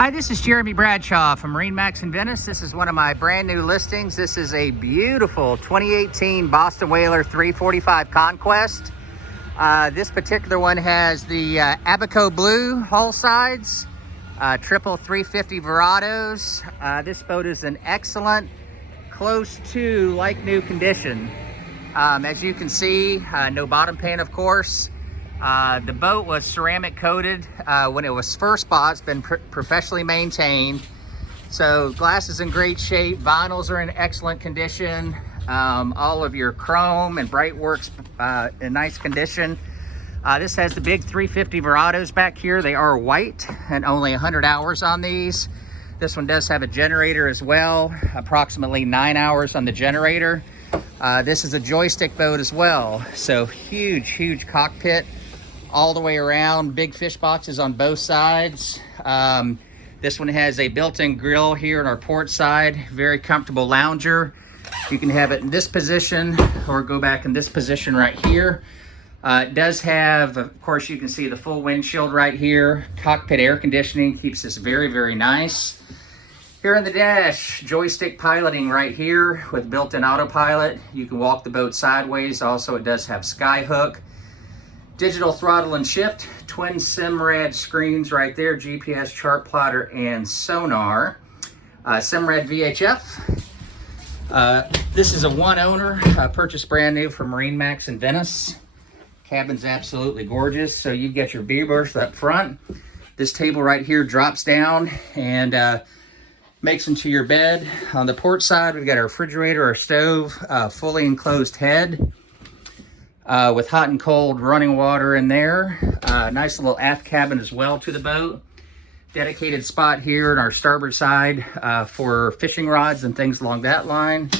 Hi, this is Jeremy Bradshaw from MarineMax in Venice. This is one of my brand new listings. This is a beautiful 2018 Boston Whaler 345 Conquest. This particular one has the Abaco blue hull sides, triple 350 Verados. This boat is in excellent, close to like new condition. As you can see, no bottom paint, of course. The boat was ceramic coated when it was first bought. It's been professionally maintained. So glass is in great shape. Vinyls are in excellent condition. All of your chrome and bright works in nice condition. This has the big 350 Verados back here. They are white and only 100 hours on these. This one does have a generator as well, approximately 9 hours on the generator. This is a joystick boat as well. So huge cockpit all the way around, big fish boxes on both sides. This one has a built-in grill here on our port side, very comfortable lounger. You can have it in this position or go back in this position right here. It does have, of course, you can see the full windshield right here. Cockpit air conditioning keeps this very nice. Here on the dash, joystick piloting right here with built-in autopilot. You can walk the boat sideways. Also, it does have skyhook. Digital throttle and shift, twin Simrad screens right there, GPS chart plotter and sonar. Simrad VHF. This is a one owner, purchased brand new from MarineMax in Venice. Cabin's absolutely gorgeous. So you get your beer berth up front. This table right here drops down and makes into your bed. On the port side, we've got our refrigerator, our stove, fully enclosed head. With hot and cold running water in there. Nice little aft cabin as well to the boat. Dedicated spot here on our starboard side for fishing rods and things along that line.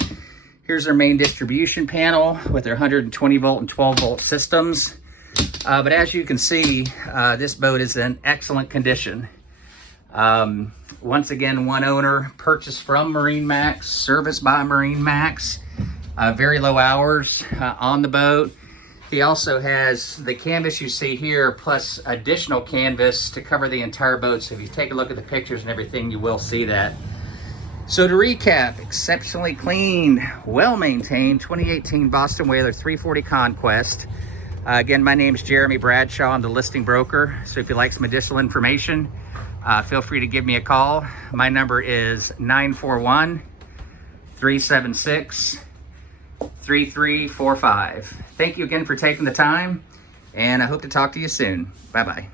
Here's our main distribution panel with their 120 volt and 12 volt systems. But as you can see, this boat is in excellent condition. Once again, one owner, purchased from MarineMax, serviced by MarineMax. Very low hours on the boat. He also has the canvas you see here, plus additional canvas to cover the entire boat. So if you take a look at the pictures and everything, you will see that. So to recap, exceptionally clean, well-maintained 2018 Boston Whaler 340 Conquest. Again, my name is Jeremy Bradshaw. I'm the listing broker. So if you'd like some additional information, feel free to give me a call. My number is 941-376-3345. Thank you again for taking the time, and I hope to talk to you soon. Bye-bye.